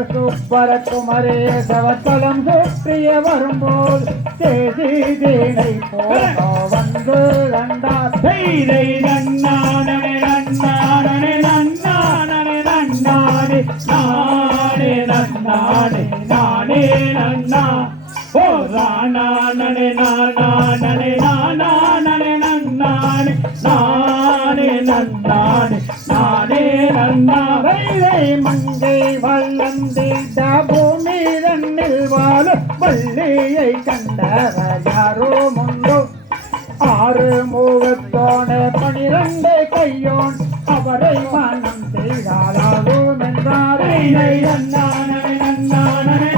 நன்னானே நானே சவத்தலம் சுற்றிய வரும்போல் தேதி தீனை போக வந்து கண்டார் செய்தை நன்னானே நன்னானே நன்னானே நன்னானே நானே நன்னானே நானே நன்னா. ஓ ராணானே நானானே நானானே நன்னானே நான் நானே நன்னானே நானே நன்னா வெள்ளை மங்கை வல்லந்திட பூமி தன்னில் வாழ வள்ளியை கண்டவர் யாரோ முண்டோ. ஆறு மூவத்தோன பனிரண்டு கையோன் அவரை மனம் செய்தாலும் என்றார். நன்னானே நன்னானே நன்னானே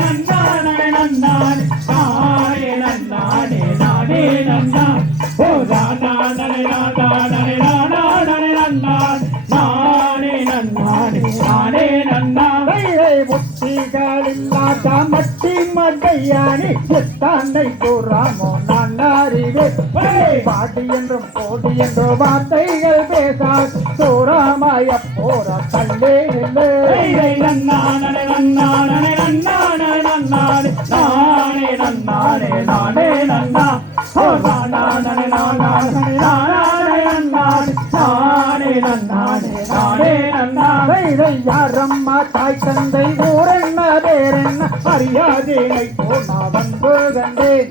நன்னானே நானே நன்னானே நானே நன்னா ஓ நானே நானானே கைலை மட்டி மட்டையானி எத்தாண்டை கூறாமோ நான் அறிவே பாட்டி என்றும் கோடி என்றும் வார்த்தைகள் பேசால் சோராமாய போற தள்ளே இல்லை. நன்னானே நன்னானே நன்னானே நன்னானே நானே நன்னானே நானே நன்னா நானே நானே யாரம்மா தாய் தந்தை ஊரென்ன வேறென்ன அறியாதேனை போனா கண்டேன்.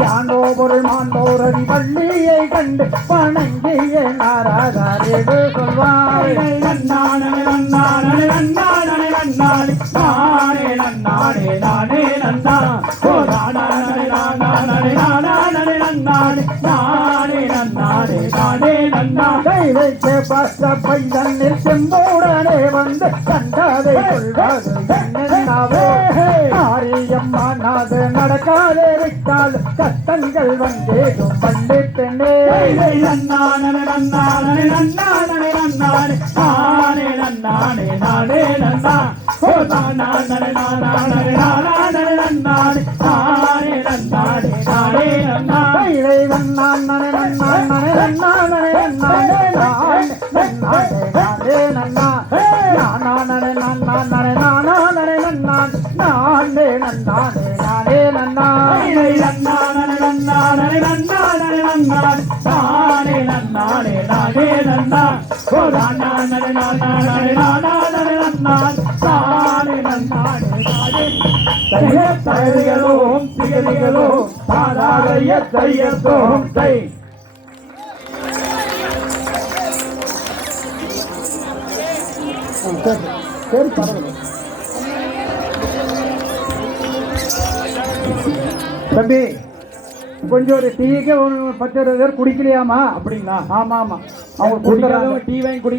யானோ பொருள் மாண்டோரடி பள்ளியை கண்டு வணங்கிய நாராதாரே சொல்வாய். நன்னானே நன்னானே நன்னானே நன்னானே நானே நன்னானே நானே நன்னா ஓ கைவைக்கு பார்த்த பையனில் செம்போடனே வந்து கண்டதை கொள்வது என்னென்னாவே நாது நடக்காதே விட்டால் கஷ்டங்கள் வந்தேதும் பண்டு பெண்ணே நன்னானே நன்னானே நன்னானே நன்னானே நானே நன்னானே நானே நன்னா ஓ நானானே நானானே நானானே நன்னானே நானே நன்னானே நானே நன்னா கைலை நன்னான் நனே நன்னான் நன்னானே நானே நன்னானே நானே நன்னா. தைரை நன்னானே நன்னானே நன்னானே நன்னானே நானே நன்னானே நானே நன்னா ஓ நானானே. நானானே நானானே நன்னானே நானே நன்னானே நானே தயதிகளோம் திகதிகளோம் தாராய தையத்தோம். தை சரி பரவாயில்ல. தம்பி கொஞ்சம் ஒரு டீக்கு ஒரு பத்து இருபது பேர் குடிக்கலையாமா? அப்படிங்களா ஆமா ஆமா அவங்க கொடுக்குறாங்க டீ வாங்கி குடி